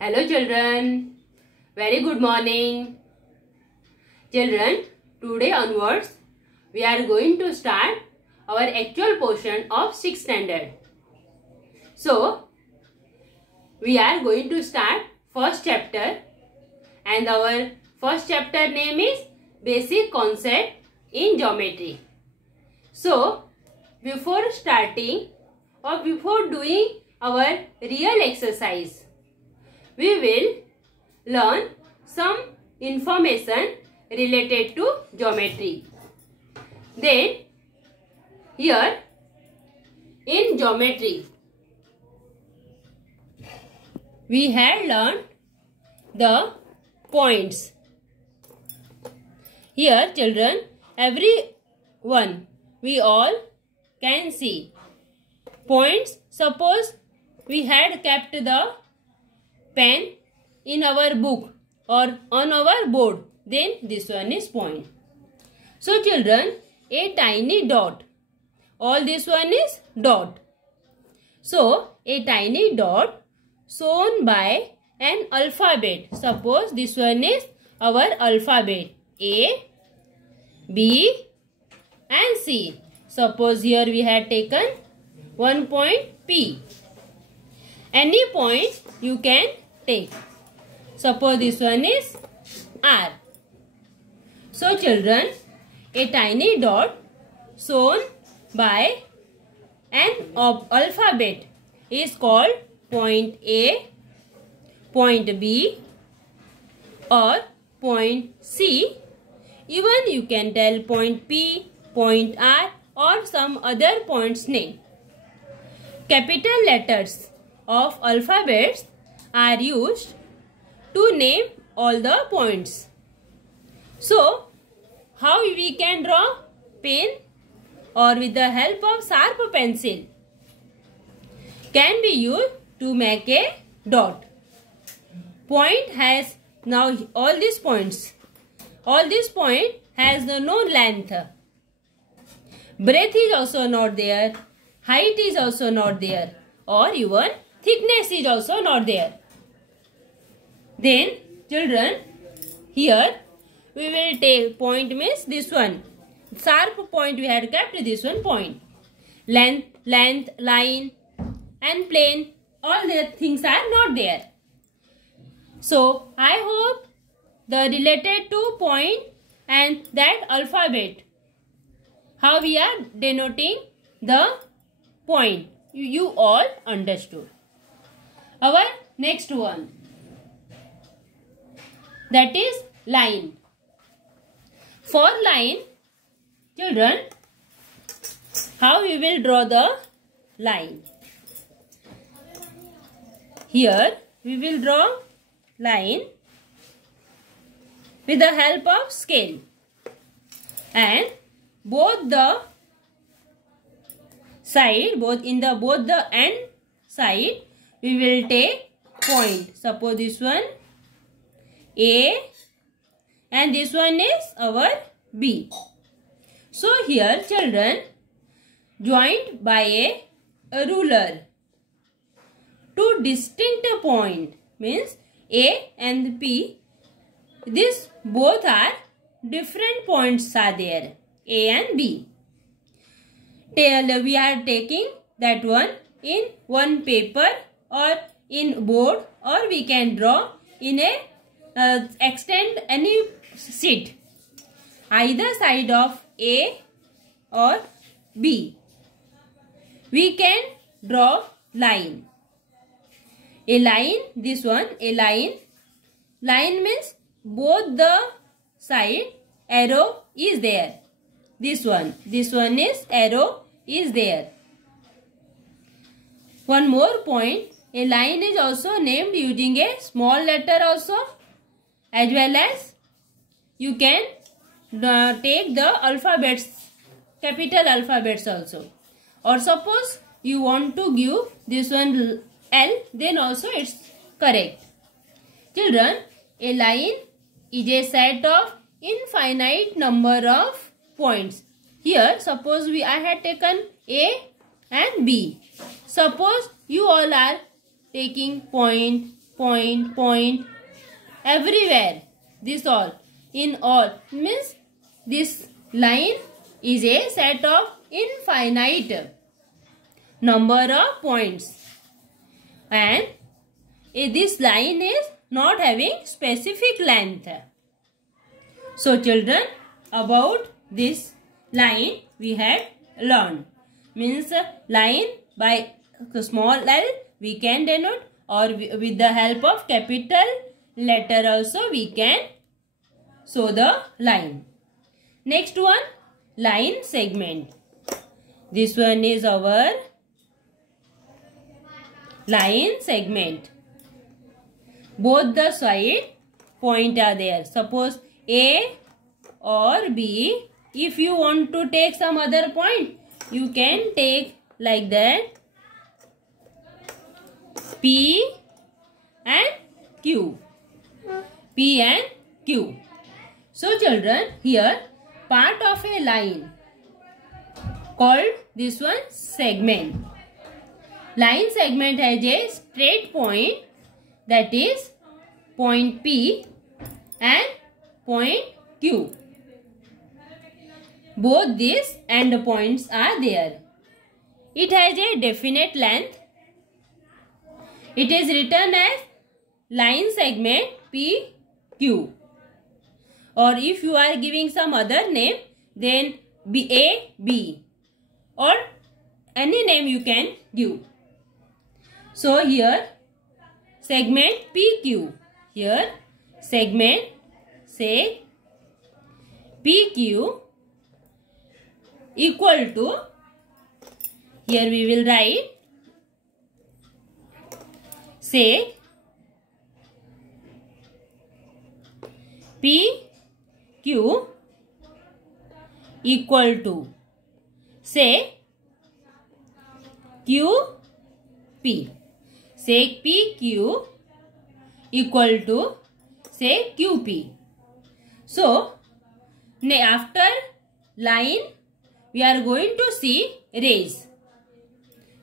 Hello children, very good morning. Children, today onwards we are going to start our actual portion of 6th standard. So, we are going to start first chapter and our first chapter name is Basic Concept in Geometry. So, before starting or before doing our real exercise, we will learn some information related to geometry. Then, here in geometry, we had learned the points. Here children, everyone, we all can see points. Suppose we had kept the pen in our book or on our board, then this one is point. So children, a tiny dot, all this one is dot. So a tiny dot shown by an alphabet. Suppose this one is our alphabet A, B and C. Suppose here we had taken one point P. Any point you can take. Suppose this one is R. So children, a tiny dot shown by an alphabet is called point A, point B or point C. Even you can tell point P, point R or some other point's name. Capital letters of alphabets are used to name all the points. So, how we can draw pen or with the help of sharp pencil can be used to make a dot. Point has now all these points. All these point has no length. Breadth is also not there. Height is also not there. Or even thickness is also not there. Then children, here we will take point means this one. Sharp point we had kept this one point. Length, line and plane, all the things are not there. So I hope the related to point and that alphabet, how we are denoting the point, you all understood. Our next one, that is line. For line, children, how we will draw the line? Here we will draw line with the help of scale, and both the side, both the end side, we will take point. Suppose this one A and this one is our B. So here children, joined by a ruler, two distinct point means A and P. This both are different points are there, A and B. We are taking that one in one paper or in board, or we can draw in a extend any sheet either side of A or B. We can draw line. A line, this one, a line. Line means both the side arrow is there. This one is arrow is there. One more point, a line is also named using a small letter also, as well as you can take the alphabets, capital alphabets also. Or suppose you want to give this one L, then also it's correct. Children, a line is a set of infinite number of points. Here suppose I had taken A and B. Suppose you all are taking point point, everywhere. This all, in all, means this line is a set of infinite number of points, and this line is not having specific length. So children, about this line we had learned. Means line by small l we can denote, or with the help of capital letter also we can show the line. Next one, line segment. This one is our line segment. Both the side point are there. Suppose A or B. If you want to take some other point, you can take like that, P and Q. P and Q. So children, here part of a line called this one segment. Line segment has a straight point, that is point P and point Q. Both these end points are there. It has a definite length. It is written as line segment PQ. Or if you are giving some other name, then AB or any name you can give. So here segment PQ. Here segment say PQ equal to, here we will write say PQ equal to say QP. Say PQ equal to say QP. So after line we are going to see rays.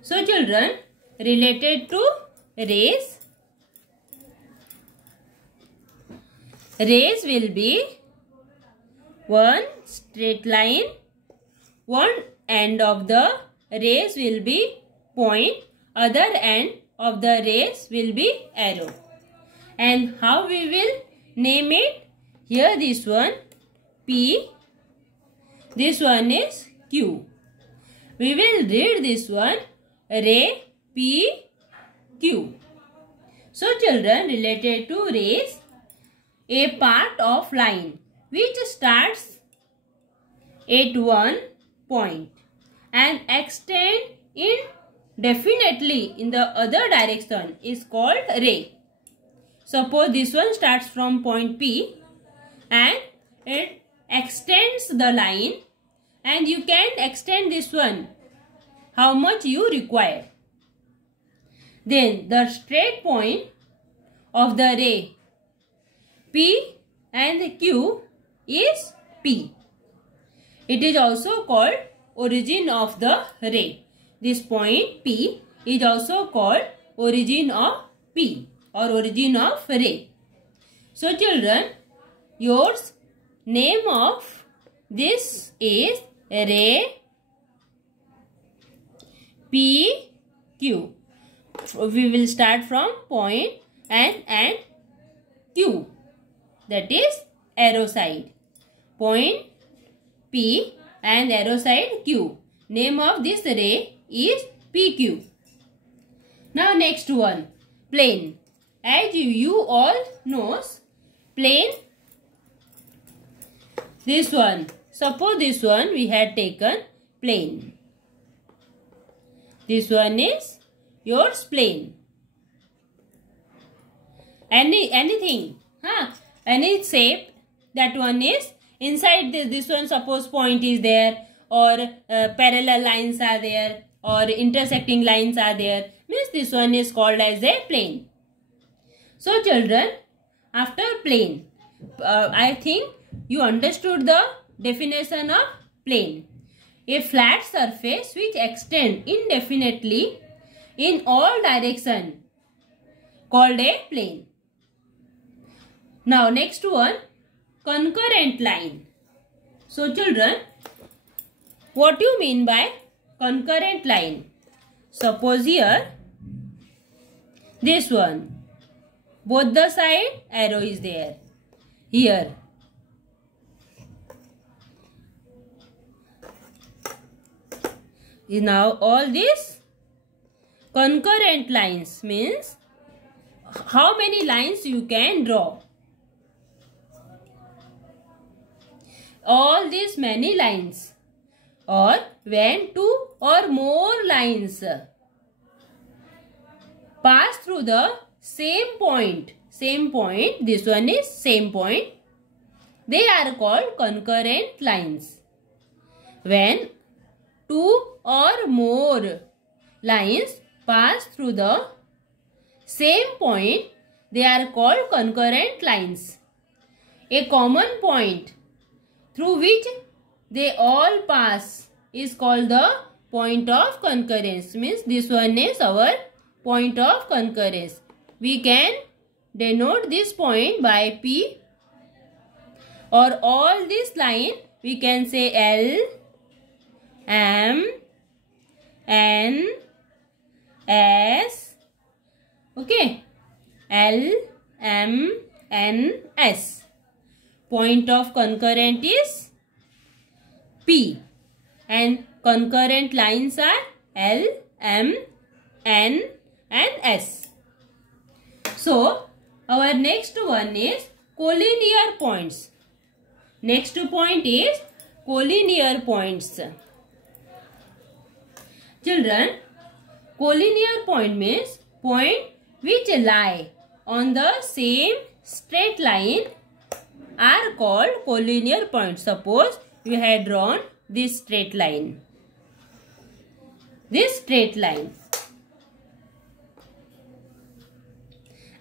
So children, related to rays will be one straight line, one end of the rays will be point, other end of the rays will be arrow. And how we will name it? Here this one P, this one is Q. We will read this one ray P Q. So children, related to rays, a part of line which starts at one point and extend indefinitely in the other direction is called ray. Suppose this one starts from point P and it extends the line, and you can extend this one how much you require. Then the straight point of the ray P and Q is P. It is also called origin of the ray. This point P is also called origin of P or origin of ray. So children, yours name of this is ray PQ. We will start from point and Q, that is arrow side. Point P and arrow side Q. Name of this ray is PQ. Now next one, plane. As you all knows, plane, this one, suppose this one we had taken plane. This one is yours plane. Anything, any shape, that one is inside this one. Suppose point is there, or parallel lines are there, or intersecting lines are there, means this one is called as a plane. So children, after plane, I think you understood the definition of plane. A flat surface which extends indefinitely in all directions called a plane. Now next one, concurrent line. So children, what do you mean by concurrent line? Suppose here, this one, both the side arrow is there. Here, now all these concurrent lines means how many lines you can draw. All these many lines, or when two or more lines pass through the same point, this one is same point, they are called concurrent lines. When two or more lines pass through the same point, they are called concurrent lines. A common point through which they all pass is called the point of concurrence. Means this one is our point of concurrence. We can denote this point by P, or all this line we can say L, M, N, S. Okay, L, M, N, S. Point of concurrent is P, and concurrent lines are L, M, N and S. So our next one is collinear points. Next point is collinear points. Children, collinear point means point which lie on the same straight line are called collinear points. Suppose you had drawn this straight line. This straight line.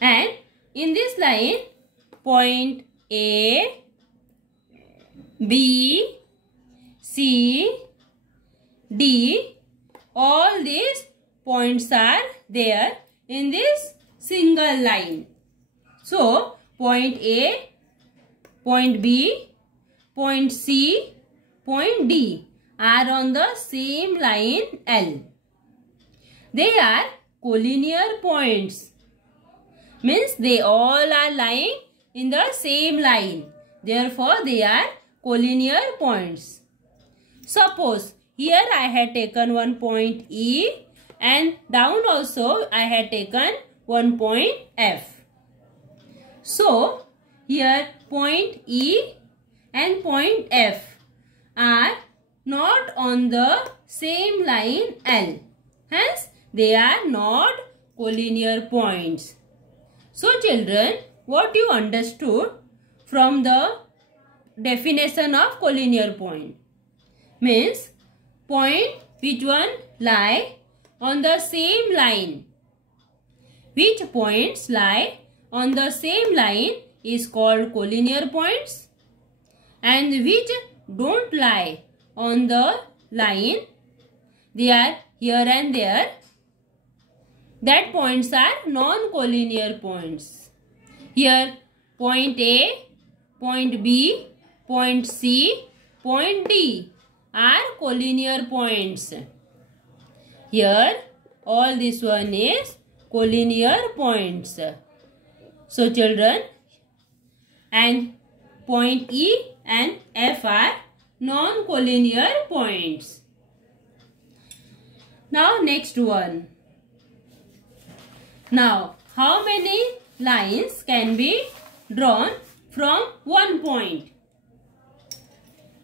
And in this line, point A, B, C, D, all these points are there in this single line. So, point A, point B, point C, point D are on the same line L. They are collinear points. Means they all are lying in the same line. Therefore, they are collinear points. Suppose here I had taken one point E, and down also I had taken one point F. So, here point E and point F are not on the same line L. Hence, they are not collinear points. So, children, what you understood from the definition of collinear point? Means, point which one lie on the same line. Which points lie on the same line is called collinear points, and which don't lie on the line, they are here and there, that points are non-collinear points. Here point A, point B, point C, point D are collinear points. Here all this one is collinear points. So children, and point E and F are non-collinear points. Now next one. Now how many lines can be drawn from one point?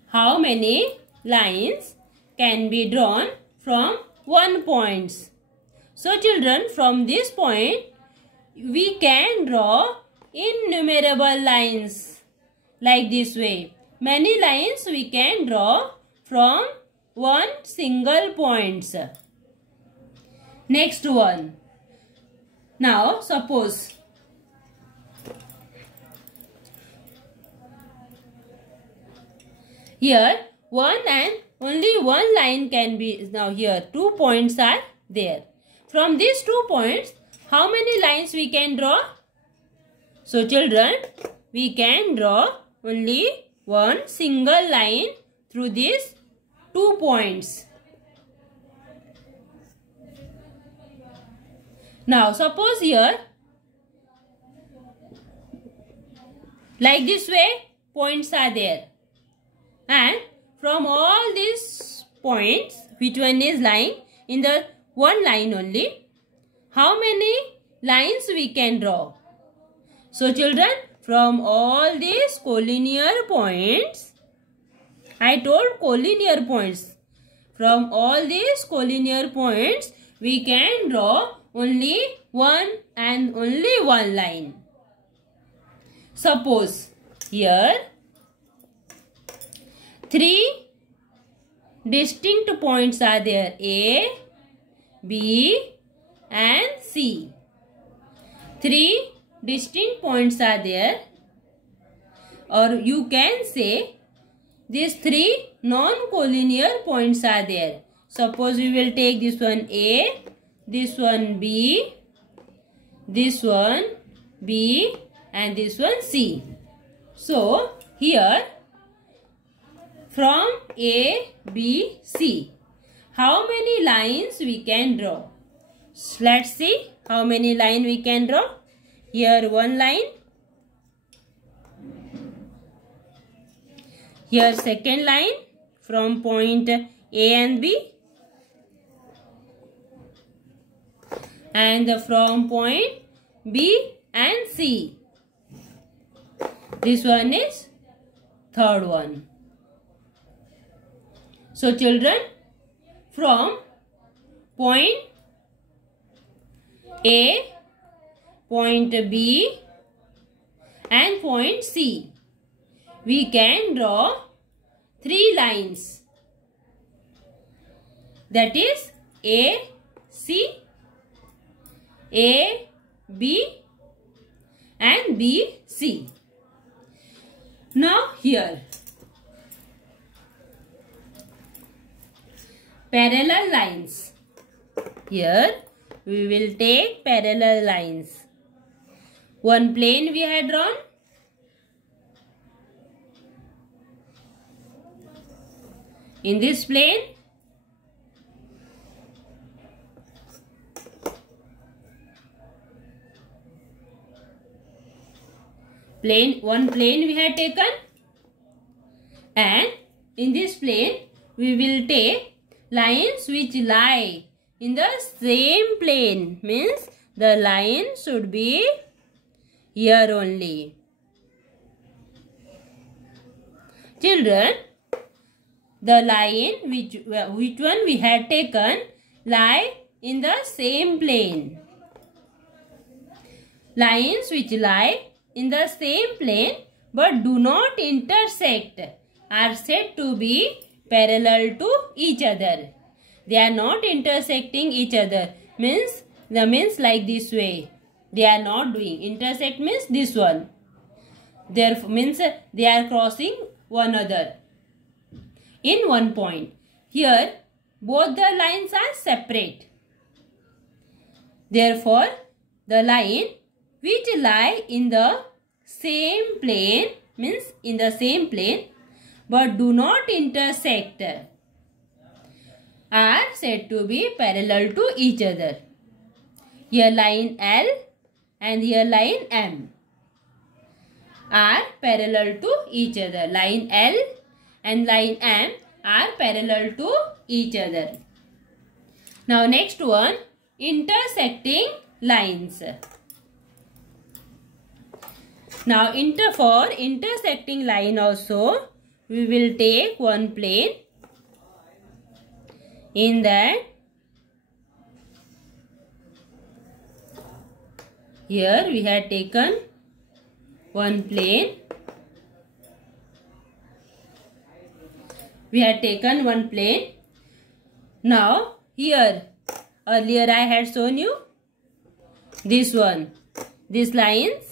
How many lines can be drawn from one point? So children, from this point we can draw innumerable lines like this way. Many lines we can draw from one single point. Next one. Now suppose here one and only one line can be, now here 2 points are there. From these 2 points, how many lines we can draw? So children, we can draw only one single line through these 2 points. Now suppose here, like this way, points are there. And from all these points, which one is lying in the one line only, how many lines we can draw? So children, from all these collinear points, I told collinear points. From all these collinear points, we can draw only one and only one line. Suppose here 3 distinct points are there, A, B and C. 3 distinct points are there, or you can say these 3 non-collinear points are there. Suppose we will take this one A, this one B, this one B and this one C. So here from A, B, C, how many lines we can draw? Let's see how many lines we can draw. Here one line. Here second line from point A and B. And from point B and C. This one is third one. So children, from point A, point B and point C, we can draw 3 lines. That is A, C, A, B and B, C. Now here, parallel lines. Here we will take parallel lines. One plane we had drawn. In this plane, one plane we had taken, and in this plane we will take lines which lie in the same plane, means the line should be here only. Children, the line which one we had taken lie in the same plane. Lines which lie in the same plane but do not intersect are said to be parallel to each other. They are not intersecting each other, means like this way. They are not doing. Intersect means this one. Therefore means they are crossing one another in one point. Here both the lines are separate. Therefore the line which lie in the same plane, means in the same plane but do not intersect, are said to be parallel to each other. Here line L and here line M are parallel to each other. Line L and line M are parallel to each other. Now next one, intersecting lines. Now for intersecting line also, we will take one plane. In that, here we had taken one plane. We had taken one plane. Now here, earlier I had shown you this one. These lines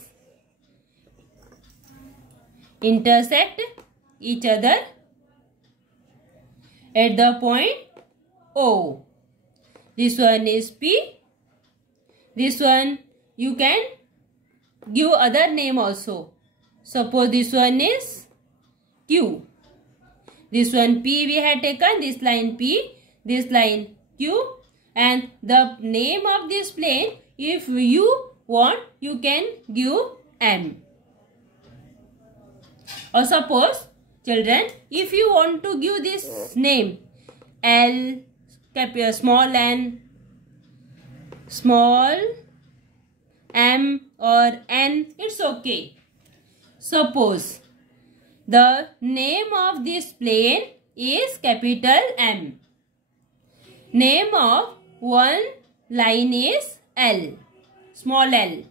intersect each other at the point O. This one is P. This one you can give other name also. Suppose this one is Q. This one P we had taken, this line P, this line Q, and the name of this plane, if you want, you can give M. Or suppose, children, if you want to give this name L, small n, small m or n, it's okay. Suppose the name of this plane is capital M. Name of one line is L, small l.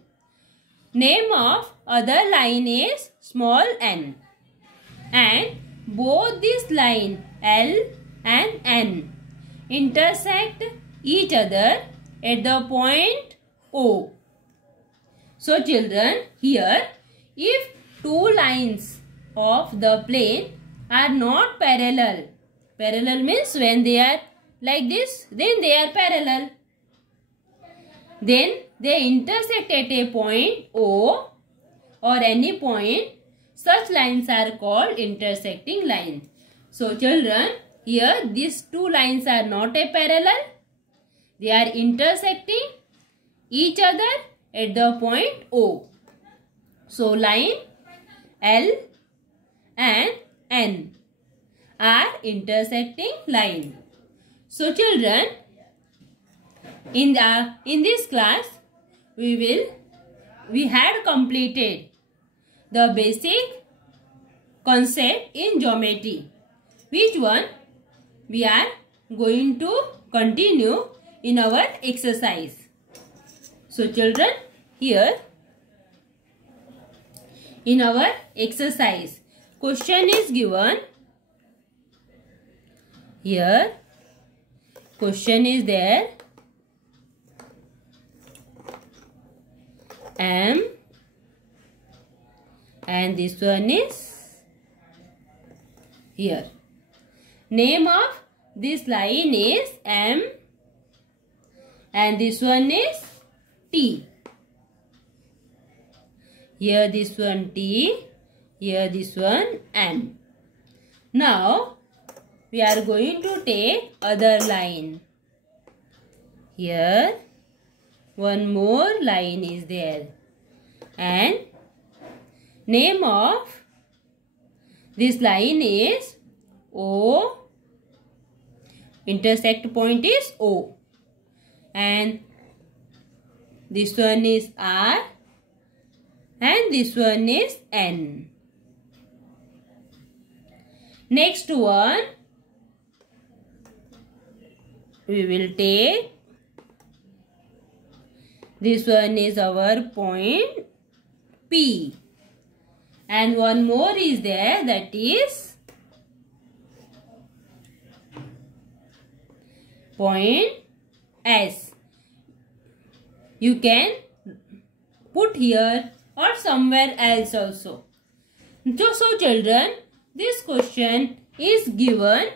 Name of other line is small n. And both this line L and N intersect each other at the point O. So children, here if two lines of the plane are not parallel, parallel means when they are like this, then they are parallel. Then they intersect at a point O or any point, such lines are called intersecting lines. So children, here these two lines are not a parallel. They are intersecting each other at the point O. So line L and N are intersecting line. So children, in this class we had completed the basic concept in geometry, which one we are going to continue in our exercise. So children, here in our exercise, question is given. Here question is there. M and this one is here. Name of this line is M and this one is T. Here this one T, here this one M. Now we are going to take other line. Here one more line is there and name of this line is O, intersect point is O, and this one is R and this one is N. Next one we will take, this one is our point P and one more is there, that is point S. You can put here or somewhere else also. So children, this question is given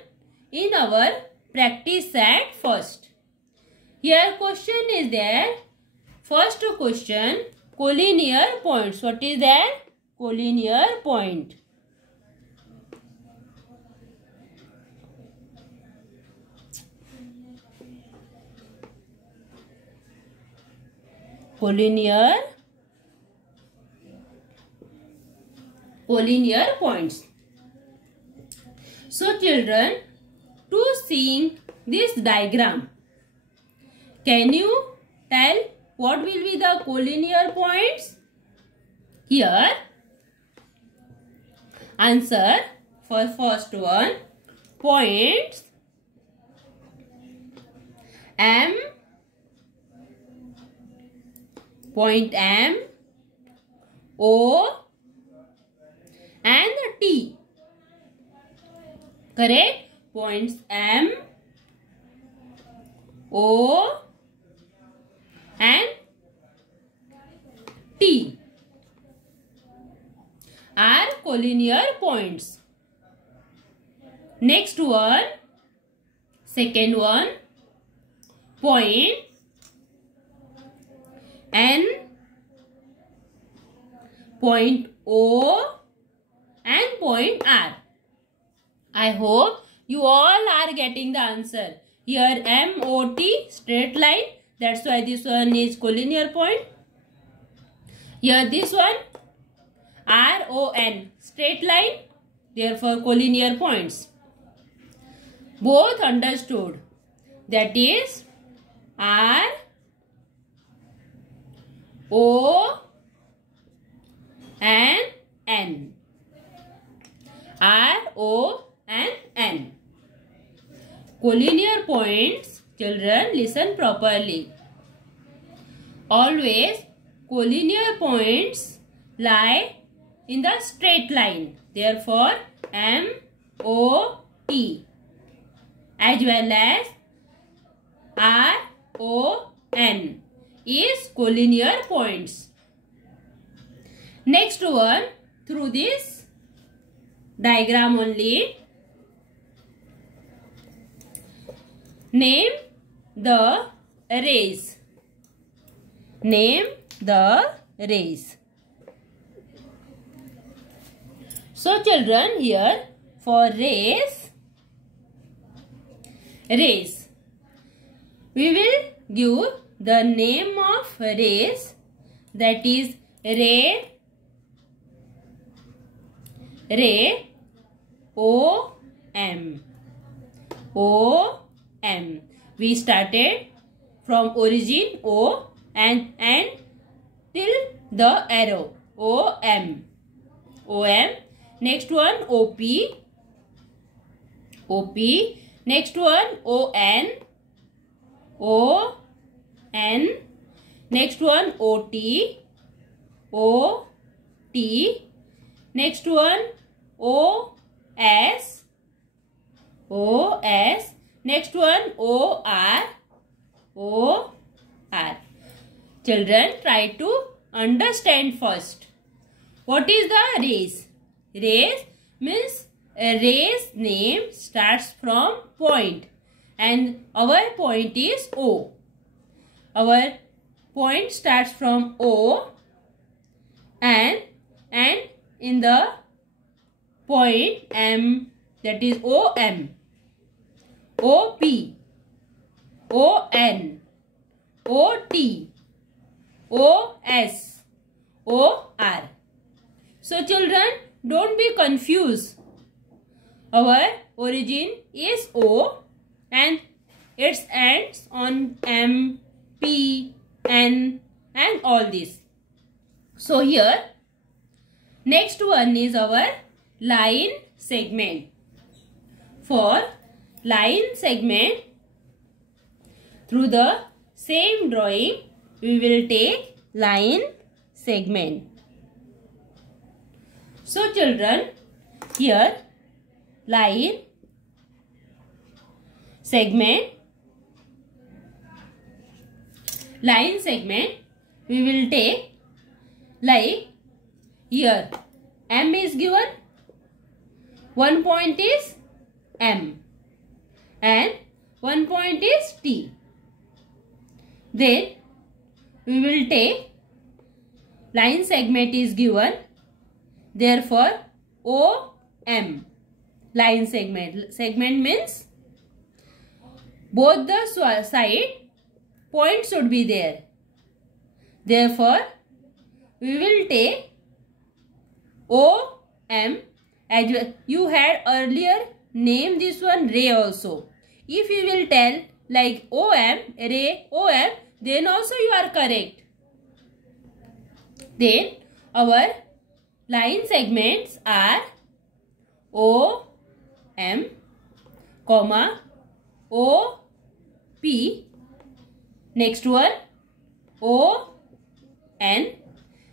in our practice set first. Here question is there. First question, collinear points. What is that? Collinear point. Collinear points. So children, to seeing this diagram, can you tell what will be the collinear points? Here, answer for first one, points M, point M, O and T. Correct? Points M, O and T are collinear points. Next one, second one, point N, point O and point R. I hope you all are getting the answer. Here MOT, straight line. That's why this one is collinear point. Here this one RON, straight line. Therefore collinear points. Both understood. That is R, O and N. R, O and N. Collinear points, children, listen properly. Always collinear points lie in the straight line. Therefore, MOT as well as RON is collinear points. Next one, through this diagram only, name the rays. Name the rays. So children, here for rays, we will give the name of rays, that is ray OM. We started from origin O and till the arrow OM. Next one OP. Next one ON. Next one OT. Next one OS. Next one OR. Children, try to understand first. What is the rays? Rays means a ray's name starts from point and our point is O. Our point starts from O and in the point M, that is OM, OP, ON, OT, OS, OR. So children, don't be confused. Our origin is O and its ends on M, P, N and all this. So here, next one is our line segment. For line segment, through the same drawing, we will take line segment. So children, here line segment, we will take like here M is given, one point is M and one point is T. Then we will take line segment is given, therefore OM, line segment. Segment means both the side points should be there. Therefore we will take OM, as you had earlier named this one ray also. If you will tell like OM, ray OM, then also you are correct. Then our line segments are OM, comma, OP, next one ON,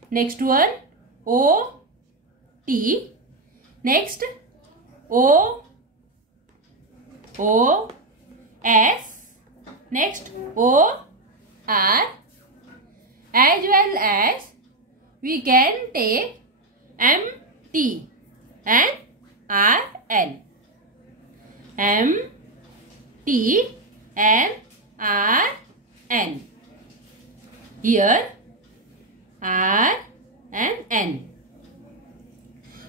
next one OT, next OS, next OR, as well as we can take MT and RN. MT and RN. Here R and N.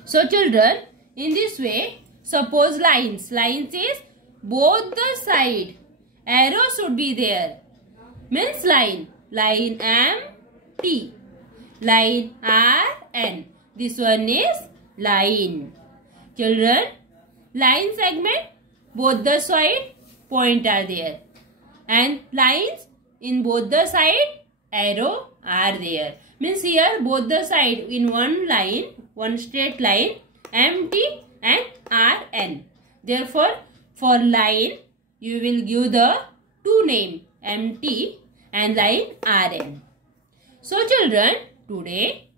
So children, in this way, suppose lines. Lines is both the side. Arrow should be there. Means line. Line M, T. Line R, N. This one is line. Children, line segment, both the side, point are there. And lines in both the side, arrow are there. Means here both the side in one line, one straight line, M, T and R, N. Therefore, for line, you will give the two name, M, T and line R, N. So children, today,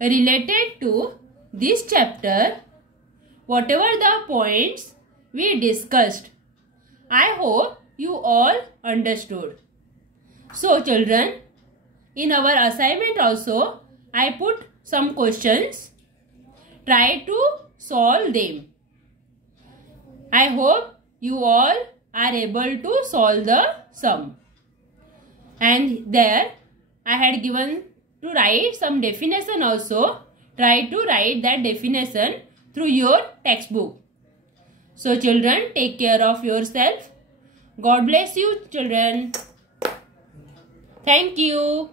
related to this chapter, whatever the points we discussed, I hope you all understood. So children, in our assignment also, I put some questions. Try to solve them. I hope you all are able to solve the sum. And there, I had given to write some definition also. Try to write that definition through your textbook. So children, take care of yourself. God bless you children. Thank you.